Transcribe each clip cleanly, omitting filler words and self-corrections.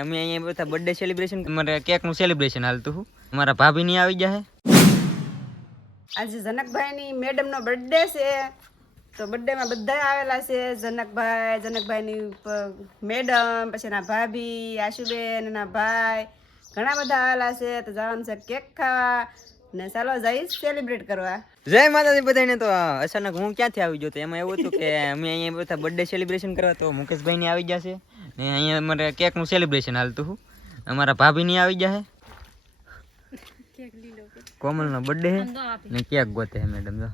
અમે અહીંયા બધા બર્થડે સેલિબ્રેશન અમારે કેક નું સેલિબ્રેશન હાલતું હું અમારા ભાભી ની આવી જાય આજે જનકભાઈ ની મેડમ નો બર્થડે છે તો બર્થડે માં બધા આવેલા છે જનકભાઈ ની મેડમ પછી એના ભાભી આશુબેન એના ભાઈ ઘણા બધા આવેલા છે તો જવાનું છે કેક ખાવા ને ચાલો જઈશ સેલિબ્રેટ કરવા જય માતાજી બધાને તો અચાનક હું ક્યાંથી આવી ગયો તો એમાં એવું હતું કે અમે અહીંયા બધા બર્થડે સેલિબ્રેશન કરવા તો મુકેશભાઈ ની આવી જશે ને અહીંયા અમારે કેક નું સેલિબ્રેશન હાલતું હું અમારા ભાભી ની આવી જાય કોમલ નો બર્થડે હે ને કેક ગોતે હે મેડમ જો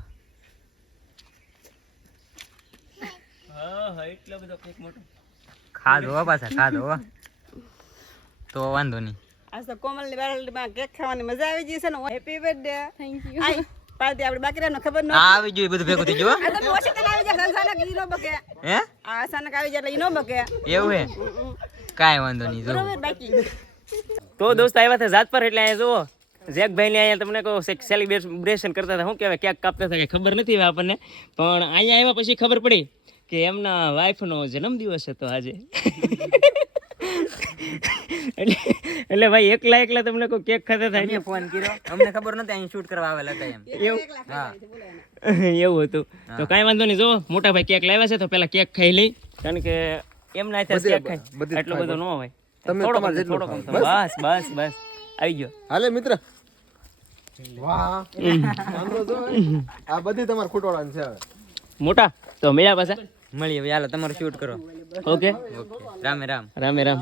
હા એટલો બધો કેક મોટો ખાધો પાછા ખાધો તો વાંધો નહીં આજ તો કોમલ ની બાળમાં કેક ખાવાની મજા આવી ગઈ છે ને happy birthday thank you I party આપણે બાકી રહેનો ખબર ન આવી જોઈ બધું ભેગું થઈ ગયું આ તો ઓછી તને આવી જાય અચાનક ઈ નો બકે હે આ અચાનક આવી જાય એટલે ઈ નો બકે એવું હે કાઈ વાંધો નહીં જો બરોબર બાકી તો દોસ્ત આવ્યા હતા જાત પર એટલે અહીંયા જુઓ જેકભાઈ ને અહીંયા તમને કહો સેલિબ્રેશન કરતા હતા શું કહેવાય કેક કાપતા હતા કે ખબર નથી હવે આપણને પણ અહીંયા આવ્યા પછી ખબર પડી કે એમના વાઈફનો જન્મદિવસ હતો આજે એટલે ભાઈ એકલા તમને કોઈ કેક ખાતા હતા મેં ફોન કર્યો અમને ખબર નતી અહીં શૂટ કરવા આવેલા હતા એમ હા એવું હતું તો કાંઈ વાંધો નહીં જો મોટા ભાઈ કેક લાવ્યા છે તો પેલા કેક ખાઈ લઈ કારણ કે એમના હાથે કેક ખાય એટલો બધો ન હોય થોડો બસ આવી ગયો હાલે મિત્ર વાહ આ બધી તમાર ખોટોળાની છે હવે મોટા તો મળ્યા પાછા મળીએ હવે હાલો તમારું શૂટ કરો ઓકે રામે રામ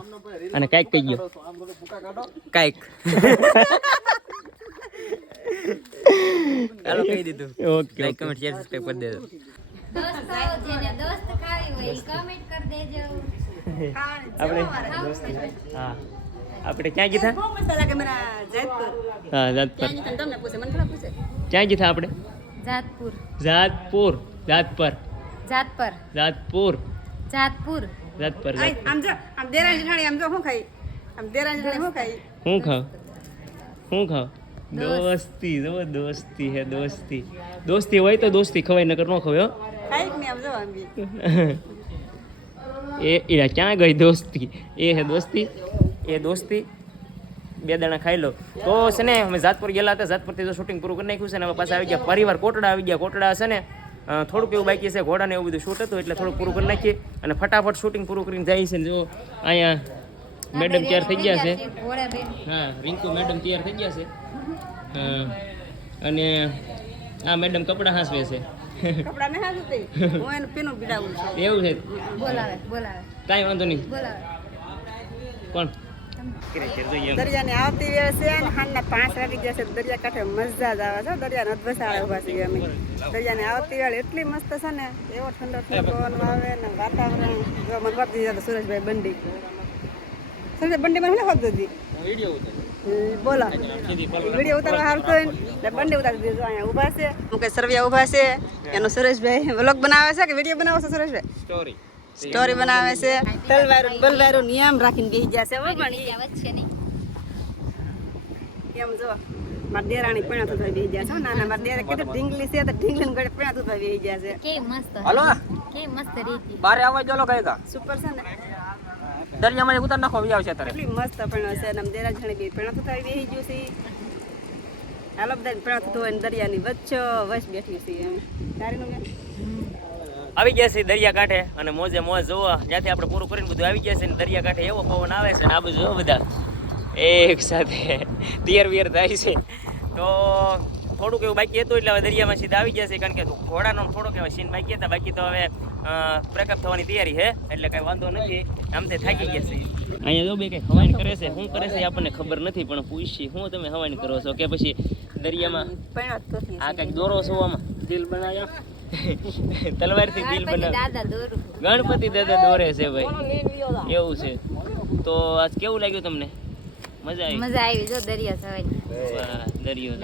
અને કાંઈક કહી ગયો કાઈક હાલો કહી દીધું okay like comment share subscribe કરી દેજો દોસ્તો જેને દોસ્ત ખાવી હોય કમેન્ટ કરી દેજો આપણે હા આપણે ક્યાં ગીધા બહુ મસ્ત લાગે મને જયપુર હા જાતપર ક્યાં તમને પૂછે મને થોડા પૂછે ક્યાં ગીધા આપણે જાતપુર જાતપુર જાતપર આમ જો આમ દેરાણી જેઠાણી આમ જો શું ખાઈ આમ દેરાણી જેઠાણી શું ખાઈ હું ખાવ દોસ્તી જો દોસ્તી હોય તો દોસ્તી ખવાય નકર ન ખવાય ખાઈ કે નહીં આમ જો આમ બી એ ક્યાં ગઈ દોસ્તી એ હે દોસ્તી બે દાણા ખાઈ લો તો છે ને અમે જાતપુર ગયેલા હતા જાતપુરથી તો શૂટિંગ પૂરું કરી નાખ્યું છે ને હવે પાછા આવી ગયા પરિવાર કોટડા આવી ગયા કોટડા છે ને થોડુંક એવું બાકી છે ઘોડાને એવું બધું શૂટ હતું એટલે થોડુંક પૂરું કરી નાખીએ અને ફટાફટ શૂટિંગ પૂરું કરીને જાય છે ને જો અહીંયા મેડમ તૈયાર થઈ ગયા છે હા રિંકુ મેડમ તૈયાર થઈ ગયા છે અને આ મેડમ કપડાં હાંસવે છે કપડા ને હાથ ઉતરી હું એનું પીનું પીડાવું છું એવું છે બોલાવે કાંઈ વાંધો નહીં કોણ દરિયાને આવતી વેળ છે ને હાલના 5 વાગી ગયા છે દરિયા કાંઠે મજા જ આવે છે દરિયાને અધવસાળે ઉભા છીએ અમે દરિયાને આવતી વેળ એટલી મસ્ત છે ને એવો ઠંડો પવન આવે ને વાતાવરણ જો મને વાપરી જતો સુરેશભાઈ બંડી બંડી મને શું વાગતો હતી બોલો વિડીયો ઉતારવા હાલતો હોય ને બંડી ઉતારી દીધો અહીંયા ઊભા છે મુકેશ સરવિયા ઊભા છે એનો સુરેશભાઈ વ્લોગ બનાવે છે કે વિડીયો બનાવો છો સુરેશભાઈ સ્ટોરી બનાવે છે બલવારો નિયમ રાખીને બેસી ગયા છે કેમ જો મારા દેરાણી પીણા તો બેસી ગયા છે નાના મારા દેરે કીધું ઢીંગલી છે તો ઢીંગલી ગળે પીણા તો બેસી ગયા છે કે મસ્ત રીતિ બારે આવવા ચાલો કહેતા સુપર છે ને દરિયામાં ઉતાર નાખો આવી આવશે અત્યારે એટલી મસ્ત પીણા છે ને દેરા જણે બે પીણા તો બેસી ગયું છે હાલો બધા પીણા તો હોય દરિયાની વચ્ચે વચ બેઠી છે એમ તારીનું આવી ગયા છે દરિયા કાંઠે અને મોજે મોજ જોવા જ્યાંથી આપણે પૂરું કરીને બધું આવી ગયા છે ને દરિયા કાંઠે એવો પવન આવે છે ને આ બધું જો બધા એક સાથે તિયર થાય છે તો થોડુંક એવું બાકી હતું એટલે હવે દરિયામાં સીધા આવી ગયા છે કારણ કે ઘોડાનો થોડોક એવો સીન બાકી હતા બાકી તો હવે બ્રેકઅપ થવાની તૈયારી છે એટલે કાંઈ વાંધો નથી આમ તે થાકી ગયા છે અહીંયા જો બે કંઈ હવાણી કરે છે શું કરે છે આપણને ખબર નથી પણ પૂછી શું તમે હવાણી કરો છો કે પછી દરિયામાં આ કંઈક દોરો છો આમાં દિલ બનાવ્યા તલવારથી દિલ બનાવે ગણપતિ દાદા દોરે છે ભાઈ એવું છે તો આજ કેવું લાગ્યું તમને મજા આવી જો દરિયા સવાઈ વાહ દરિયો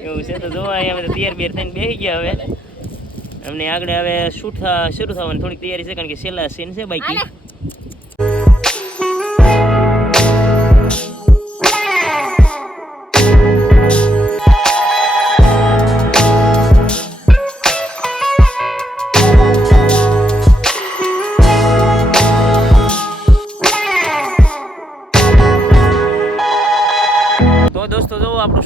એવું છે તો જો અહીંયા બધા તૈયાર થઈને બેસી ગયા હવે અમને આગળ હવે શૂટ શરૂ થવાની થોડીક તૈયારી છે કારણ કે છેલ્લા સીન છે બાકી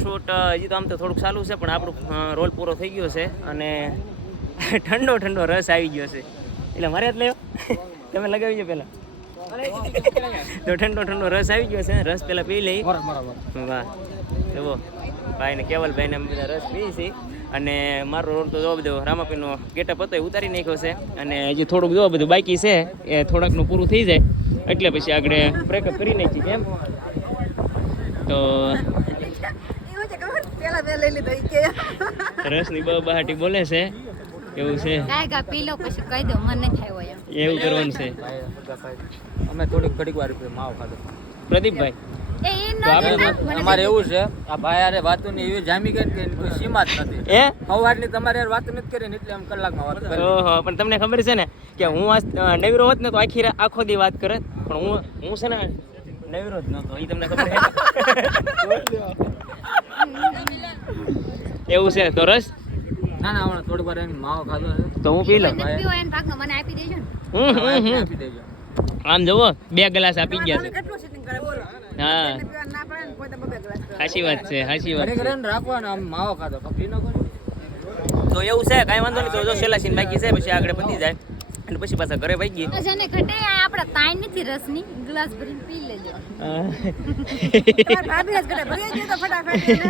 ફોટોશૂટ હજી તો આમ તો થોડુંક ચાલુ છે, પણ આપણું રોલ પૂરો થઈ ગયો છે અને ઠંડો ઠંડો રસ આવી ગયો છે. એટલે મારે જ લેવો, તમે લગાવી જો પહેલાં. તો ઠંડો ઠંડો રસ આવી ગયો છે, રસ પહેલાં પી લઈ. વાહ જુઓ ભાઈ ને કેવલભાઈ ને અમે બધા રસ પી છે. અને મારો રોલ તો જો બધો રામાપીનો ગેટઅપ હતો એ ઉતારી નાખ્યો છે, અને હજી થોડુંક જો બધું બાકી છે, એ થોડાકનું પૂરું થઈ જાય એટલે પછી આગળ બ્રેકઅપ કરી નાખીએ. કેમ તો એવું છે ખબર પેલા લઈ લીધો ઈ કે રસની બહાટી બોલે છે એવું છે, ગાય પી લો પછી કહી દો મને થાય હોય એવું કરવાનું છે. અમે થોડીક ઘડીક વાર માવ ખાધો. પ્રદીપભાઈ એ ન તો અમારે એવું છે આ ભાઈ યાર વાતો ની એવી જામી ગઈ કે કોઈ સીમા જ નથી. એ સવારની તમારે યાર વાત નથી કરી ને એટલે આમ કલાકમાં વાત કરી. ઓહો, પણ તમને ખબર છે ને કે હું આજ નવીરો હોત ને તો આખો દી વાત કરે, પણ હું છે ને નવીરો જ નહોતો, એ તમને ખબર છે. એવું છે તો રસ ના ના હમણાં થોડી વાર એની માવો ખાધો છે. તો હું પી લઉં. નથી પીવો એને ભાગનો મને આપી દેજો ને. આપી દેજો. આમ જુઓ 2 ગ્લાસ આપી ગયા છે. કેટલું સીટિંગ કરે બોલો હા એને પીવા ના પડે ને કોઈ તો બબે ગ્લાસ પીવા. સાચી વાત છે, સાચી વાત ઘરે છે. ઘરે ને રાખવાનો આમ માવો ખાધો પી ન કરો. તો એવું છે, કાંઈ વાંધો નહીં. તો જો છેલ્લા સીન બાકી છે, પછી આગળ પતી જાય અને પછી પાછા ઘરે ભાઈ ગઈ. જેને ઘટે આપડા તાઈ નથી રસની ગ્લાસ ભરીને પી લેજો. તમારી ભાભી જ કરે ભરી ગયો તો ફટાફટ એને.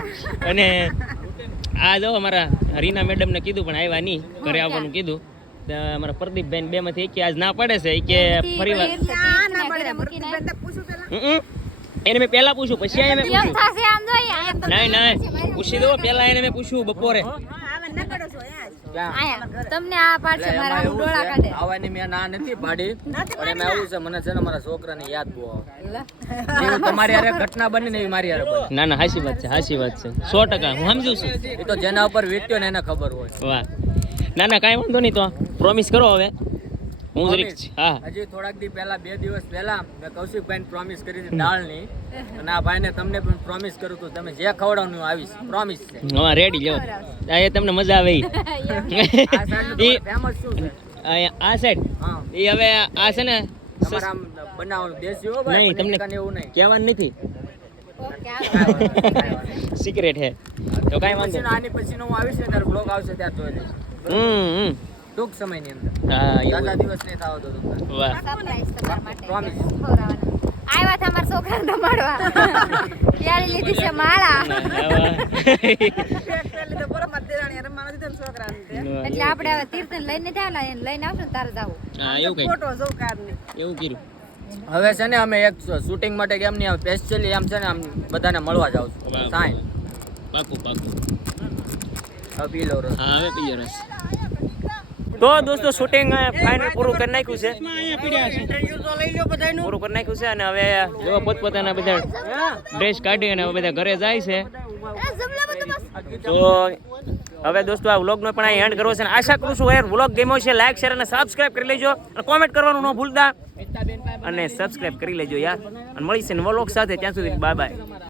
અને આ જો અમારા રીના મેડમ ને કીધું પણ આવ્યા નહીં, ઘરે આવવાનું કીધું. તો અમારા પ્રદીપભાઈ બે માંથી એક આજ ના પડે છે, કે ફરી વાર ના ના પડે બેનને પૂછું પેલા એને મેં પહેલા પૂછ્યું પછી એને મેં એમ પૂછ્યું. થાશે આમ જોઈ આમ તો નહીં પૂછી દો, પહેલા એને મેં પૂછ્યું બપોરે. હા આવે ન કરો છો અહીંયા આયા તમને આ પાડશે મારા ડોળા કાઢે. આવવાની મેં ના નથી પાડી, પણ એમાં એવું છે મને છે ને મારા છોકરાની યાદ બહુ આવે. લે. જેવી તમારી હારે ઘટના બની ને એવી મારી હારે બની. ના ના સાચી વાત છે, સાચી વાત છે 100%. હું સમજુ છું. એ તો જેના ઉપર વીત્યો ને એને ખબર હોય. વાહ ના ના કાંઈ વાંધો નહીં. તો પ્રોમિસ કરો હવે. હું જરીક હા હજી થોડાક દી પહેલા 2 દિવસ પહેલા મેં કૌશિકભાઈને પ્રોમિસ કરી હતી દાળની, અને આ ભાઈને તમને પણ પ્રોમિસ કરું તો તમે જે ખવડાવવાનું હું આવીશ, પ્રોમિસ છે. હા રેડી જાઓ, એ તમને મજા આવે ઈ. આ સાઈડનું ઈ- ફેમસ શું છે? આ સાઈડ હા એ હવે આ છે ને તમારે આમ બનાવવાનું દેશી હો ભાઈ, નહીં તમને પનીર એવું નહીં. કહેવાનું નથી, ઓકે હાલો. સિક્રેટ હે. તો કાંઈ વાંધો પછીનો આની પછીનો હું આવીશ ને ત્યારે બ્લોગ આવશે ત્યારે જોઈ લઈશ. હમ ટૂંક સમયની અંદર હા એવું. દાદા દિવસ નહીં થાવ તો તમને. વાહ સરપ્રાઈઝ તમારા માટે Promise. ખવડાવવાના. આવ્યા હતા અમારા છોકરાને રમાડવા. પ્યારી લીધી છે માળા. પેલી તો બરોબર દેરાણી રમવાનો દીધો ને છોકરાને તે. એટલે આપણે હવે તીર્થન લઈને જાવલા એને લઈને આવશું ને તારે જાવું. હા એવું કઈ ફોટો જોઉં કાઢને એવું કર્યું. હવે છે ને અમે એક શૂટિંગ માટે કેમ નહીં સ્પેશિયલી એમ છે ને આમ બધાને મળવા જાવ છું. વાહ. સાંઈ પાકું પાકું. હવે પી લો રસ. હા હવે પીજો રસ. તો દોસ્તો શૂટિંગ ફાઇનલ પૂરું કરી નાખ્યું છે, પૂરું કરી નાખ્યું છે. અને હવે જો પોતપોતાના બધા ડ્રેસ કાઢી અને હવે બધા ઘરે જાય છે. તો હવે દોસ્તો આ વ્લોગનો પણ અહીં એન્ડ કરવો છે, અને આશા કરું છું યાર વ્લોગ ગમ્યો છે. લાઈક શેર અને સબસ્ક્રાઇબ કરી લેજો, અને કોમેન્ટ કરવાનું ન ભૂલતા, અને સબસ્ક્રાઇબ કરી લેજો યાર. અને મળી છે વ્લોગ સાથે, ત્યાં સુધી બાય બાય.